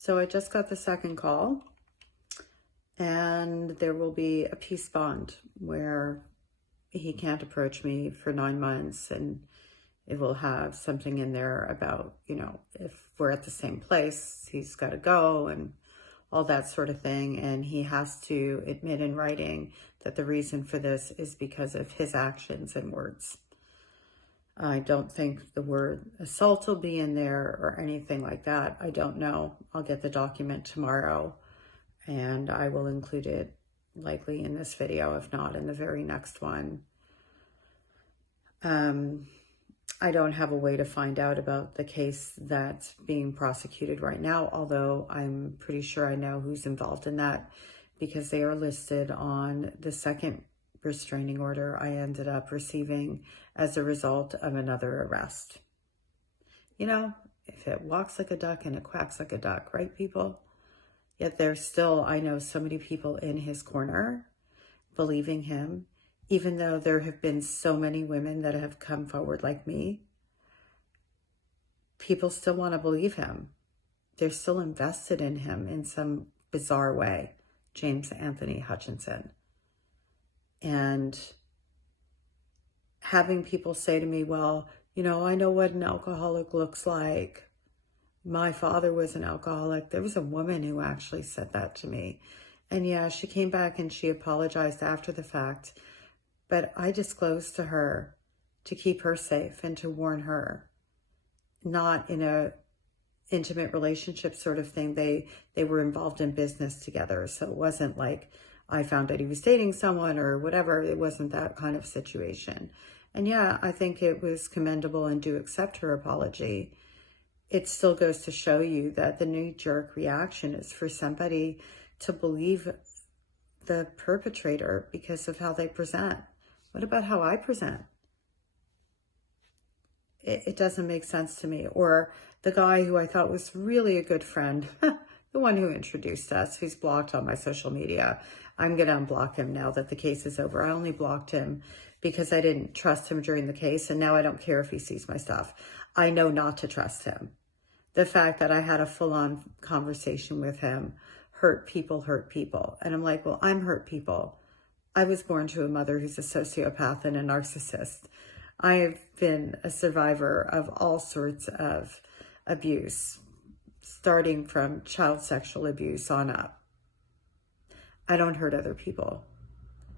So I just got the second call, and there will be a peace bond where he can't approach me for 9 months, and it will have something in there about, if we're at the same place, he's got to go and all that sort of thing. And he has to admit in writing that the reason for this is because of his actions and words. I don't think the word assault will be in there or anything like that. I don't know. I'll get the document tomorrow, and I will include it likely in this video, if not in the very next one. I don't have a way to find out about the case that's being prosecuted right now, although I'm pretty sure I know who's involved in that because they are listed on the second restraining order I ended up receiving as a result of another arrest. If it walks like a duck and it quacks like a duck, right, people? Yet there's still, I know so many people in his corner believing him, even though there have been so many women that have come forward like me. People still want to believe him. They're still invested in him in some bizarre way. James Anthony Hutchinson. And having people say to me, well, I know what an alcoholic looks like. My father was an alcoholic. There was a woman who actually said that to me. And yeah, she came back and she apologized after the fact. But I disclosed to her to keep her safe and to warn her, not in a intimate relationship sort of thing. They were involved in business together. So it wasn't like I found out he was dating someone or whatever. It wasn't that kind of situation. And yeah, I think it was commendable and do accept her apology. It still goes to show you that the knee-jerk reaction is for somebody to believe the perpetrator because of how they present. What about how I present? It doesn't make sense to me. Or the guy who I thought was really a good friend, the one who introduced us, who's blocked on my social media. I'm going to unblock him now that the case is over. I only blocked him because I didn't trust him during the case, and now I don't care if he sees my stuff. I know not to trust him. The fact that I had a full-on conversation with him hurt people. And I'm like, well, I'm hurt people. I was born to a mother who's a sociopath and a narcissist. I have been a survivor of all sorts of abuse, starting from child sexual abuse on up. I don't hurt other people.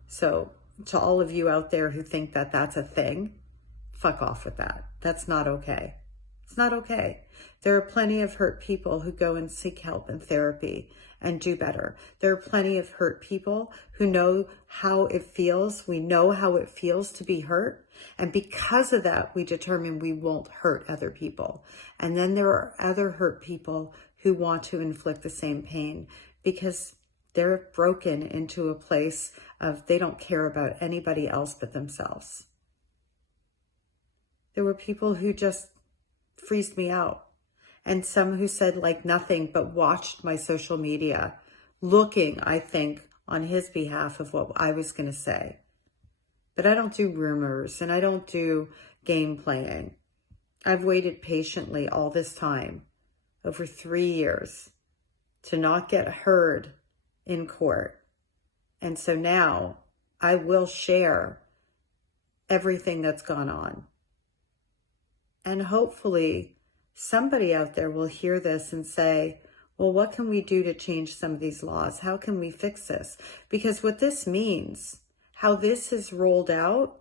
So to all of you out there who think that that's a thing, fuck off with that. That's not okay. It's not okay. There are plenty of hurt people who go and seek help and therapy and do better. There are plenty of hurt people who know how it feels. We know how it feels to be hurt. And because of that, we determine we won't hurt other people. And then there are other hurt people who want to inflict the same pain because they're broken into a place of they don't care about anybody else but themselves. There were people who just freezed me out. And some who said like nothing but watched my social media, looking, I think, on his behalf of what I was going to say. But I don't do rumors and I don't do game playing. I've waited patiently all this time, over 3 years, to not get heard in court. And so now I will share everything that's gone on. And hopefully somebody out there will hear this and say, well, what can we do to change some of these laws? How can we fix this? Because what this means, how this is rolled out,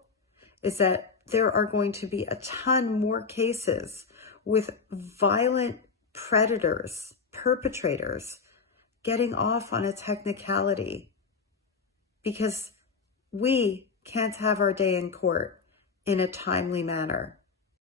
is that there are going to be a ton more cases with violent predators, perpetrators, getting off on a technicality. Because we can't have our day in court in a timely manner.